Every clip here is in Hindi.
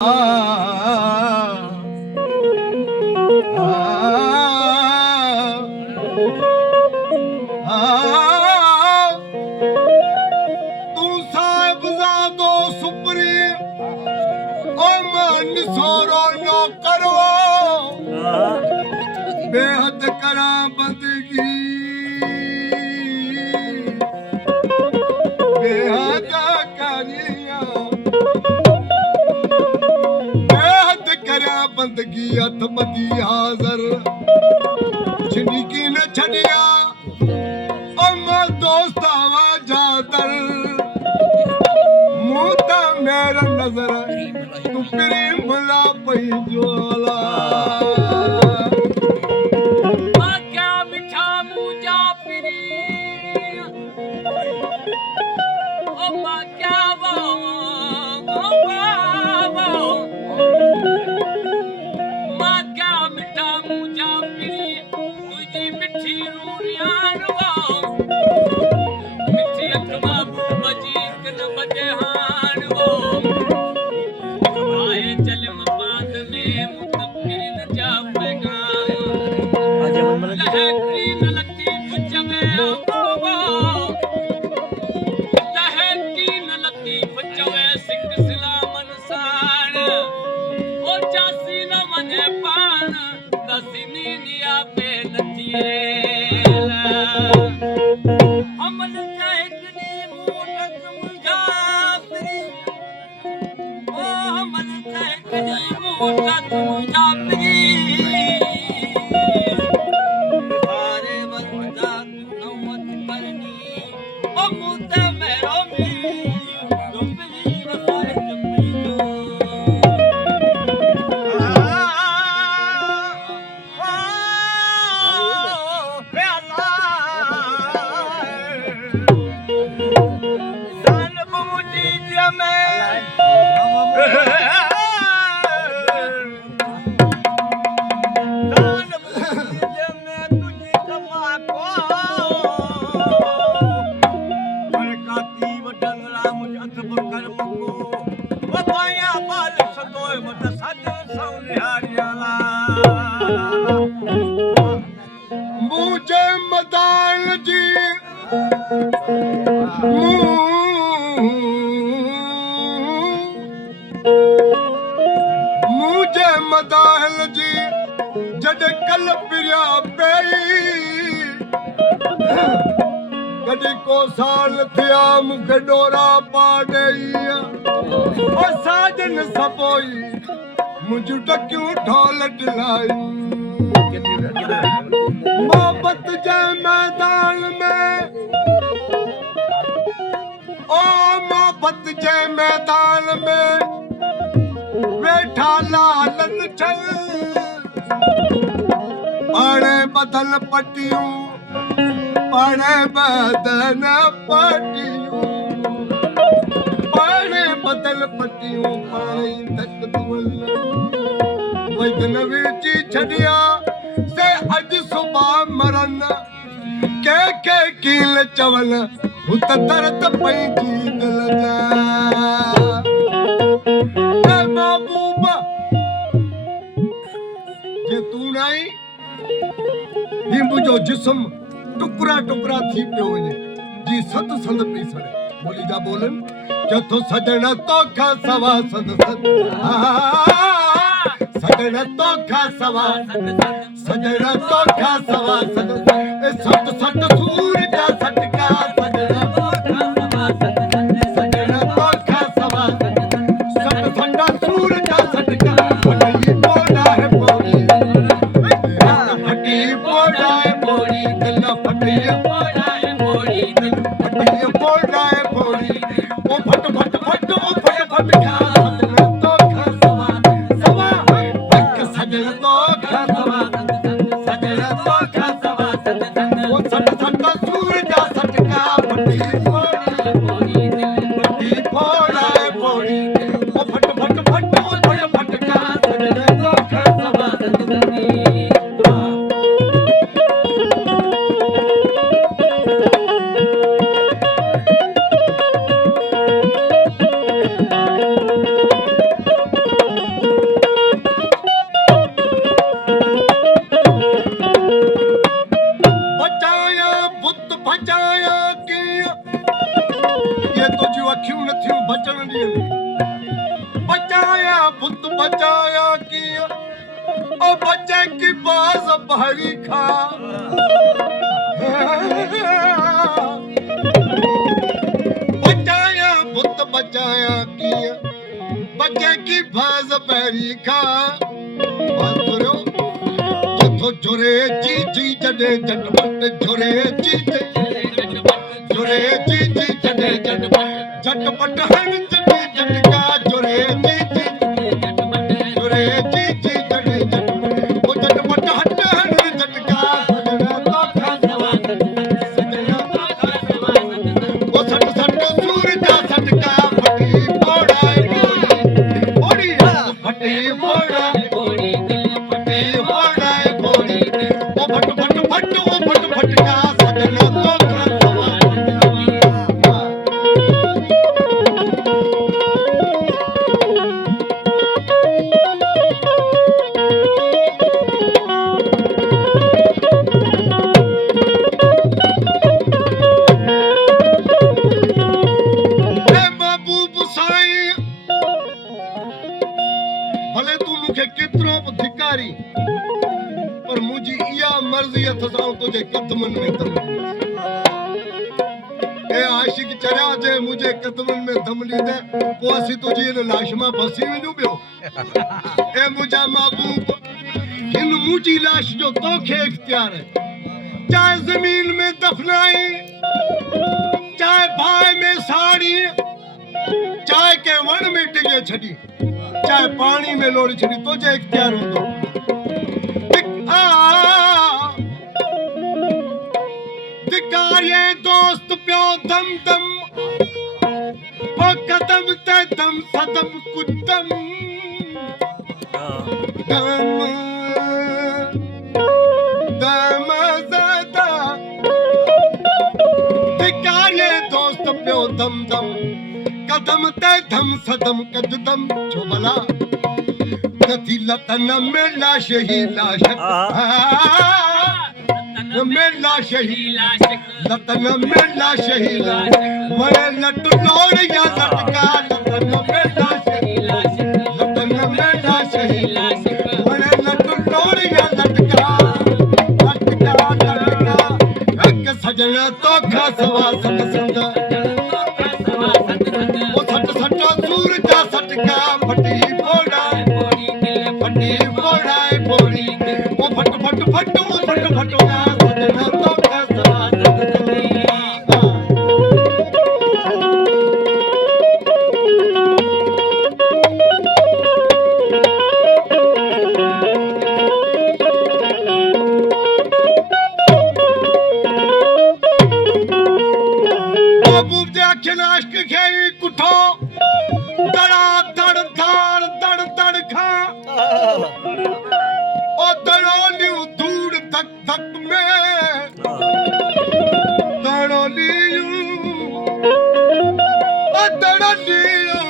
तू साहिबजादो सुपरी ओ मन सोरो नो करो बेहद करा बंदगी बेहद करिया बेहद करा बंदगी हथ मदी हाजर जिंदगी न छड़िया दोस्त जादर मुँह मेरा नजर तू प्रेम भला पई ज्वाला क्या मिठा मुझा प्री क्या माँ क्या मिठा मुझा प्री तुझी मिठी रूरियान मिठी अखमा बजी कन बजे हान वो आए जलम बांध में मुतफिर न जा पैगाम लहरी न लती कुछ में लहरी न लती कुछ में सिख सलामन सान ओ चासी न मने पान तसीनी निया पे नथिए हमन कहकनी मोटक मुजाफरी ओ हमन कहकनी मोटक मुजाफरी सारे बंदा नौमत करनी ओ मुद्दा मेरो मी दुबली वसाए जम्मी जो मुझे मदान जी मुझे मदान जी जड कल पिरिया पई कॾहिं को साल थिया मूंखे डोरा पा ॾेई ओ साजन सपोई मुंहिंजूं टकियूं ढोल ढिलाई मोहब्बत जे मैदान में ओ मोहब्बत जे मैदान में वेठा लालन छल पाणे बदन पटियूं पाणे बदन पटियूं पाणे बदन पटियूं पाणे तकदुल वजन विची छड़िया से अज सुबह मरन के कील चवल हुत दर्द पई जी दिल जा ए महबूबा जे तू नहीं ही मुझो जिस्म टुकड़ा टुकड़ा थी पियो वञे जी सत संद पई सड़े बोली जा बोलन चथो सजण तोखा सवा संद सद सजण तोखा सवा सजण तोखा सवा सद ए सत सत सूर जा सटका सजण तोखा सवा सजण तोखा सवा सत सत सूर जा सटका फटी पोड़ा है पोड़ी फटी पोड़ा है पोड़ी दिल फटी पोड़ा है पोड़ी दिल फटी पोड़ा है पोड़ी ओ फट फट फट ओ फट फट खा सूरज बचाया पुत बचाया किया ओ बच्चे की बाज भरी खा बचाया पुत बचाया किया बच्चे की बाज भरी खा बांसुरो जथो जोरे जी जी जडे जटपट जोरे जी जी जोरे जी जी जडे जटपट झटपट हर जडे झटका जोरे जी जी जोरे जी जी जडे झटपट वो झटपट हट हर झटका सजना तो खासवा सजना तो खासवा वो सट सट सूरज सटका फटी पोड़ाए पोड़ी फटी पोड़ाए कोड़ी दिल फटी पोड़ाए पोड़ी वो फट फट फट वो फट फटका सजना तो खासवा महबूब साईं भले तू मूंखे केतिरो बि धिकारी पर मुंहिंजी इहा मर्ज़ी अथसि आऊं तुंहिंजे कदमनि में दम ए आशिक चरिया जे मुंहिंजे कदमनि में दम ॾींदे पोइ असीं तुंहिंजी हिन लाश मां फसी वञूं पियो ए मुंहिंजा महबूब हिन मुंहिंजी लाश जो तोखे इख्तियार है चाहे ज़मीन में दफनाई चाहे बाहि में साड़ी चाहे के वण में टिके छड़ी चाहे पानी में लोड़ी छड़ी तुझे इख्तियार हूंदो धिकारे दोस्त पियो दम दम ओ कदम ते दम सदम कुदम दम दम ज़दा धिकारे दोस्त पियो दम दम कदम ते धम सदम कदम छो भला नथी लतन में लाश ही लाश में लाश ही लतन में लाश ही लाश मरे लट लोड़ या लटका लतन में लाश ही लतन में लाश ही मरे लट लोड़ या लटका लटका लटका एक सजना तो खासवा सत संग वो सट सट सूरज सटका फटी पोड़ाए फटी पोड़ाए पोड़ी वो फट फट फट वो फट फट सजना तो खासवा सत महबूब जे अखियुनि आशिक खे ई कुठो दड़ा दड़ धार दड़ दड़ खां ओ दड़ोलियूं धूड़ धक धक में दड़ोलियूं ओ दड़ोलियूं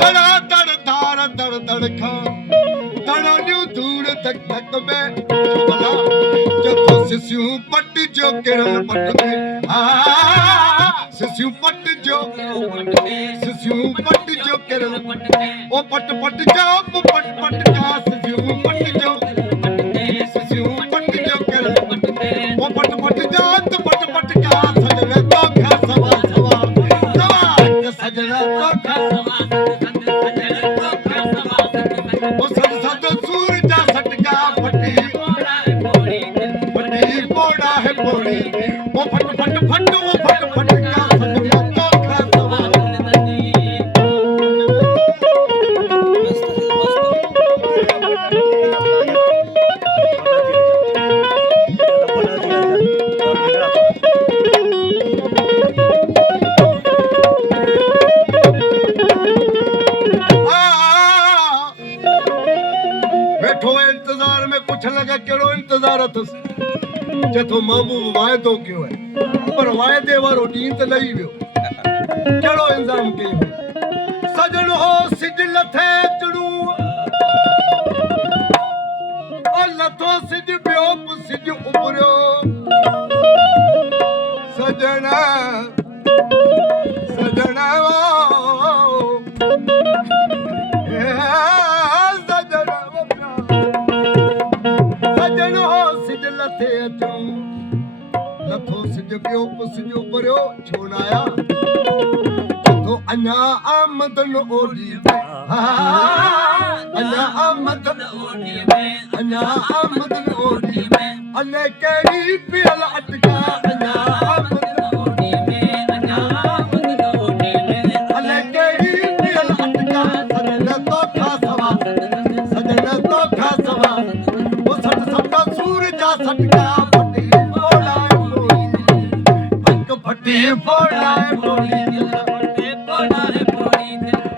दड़ा दड़ धार दड़ दड़ खां दड़ोलियूं धूड़ धक धक में छो भला जथो सिसियूं पट जो किरण पट में सिसियूं पट जो किरण ओ पट पट जाओ पट पट का सिसियूं पट जो किरण ओ पट पट जाओ तो पट पट का सजना तो खा सवा सवा सवा सजना तो खा ओ सद सद सूरज सटका फटी पोड़ा है पोड़ी वो फट फट फट वो फट फट का सजना तो खा सवा बैठो इंतजार में कुछ लगा केड़ो इंतजार अथस जथो महबूब वायदो कयो है पर वायदे वारो ॾींहुं त लही वियो कहिड़ो इंतज़ाम कयो सजन हो सिज लथे चड़ू ओ लथो सिज ॿियो बि सिज उभरियो सजना सजना सजनो सिज लथे अचो लथो सिज पियो पुसिजो परियो छो न आया तो अञा आमदन ओडी अञा आमदन ओडी अञा आमदन ओडी अने कहिड़ी पियल अटका अञा आमदन ओडी अञा आमदन ओडी अने कहिड़ी पियल अटका सजन तो खा सवा सजन तो खा सवा वो सट सट सूरज सटका फटी बोलाए बोली पक फटी बोलाए बोली फटे बोलाए बोली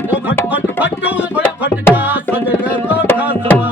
वो फट फट फटू फट फटका सजन तो खा सवा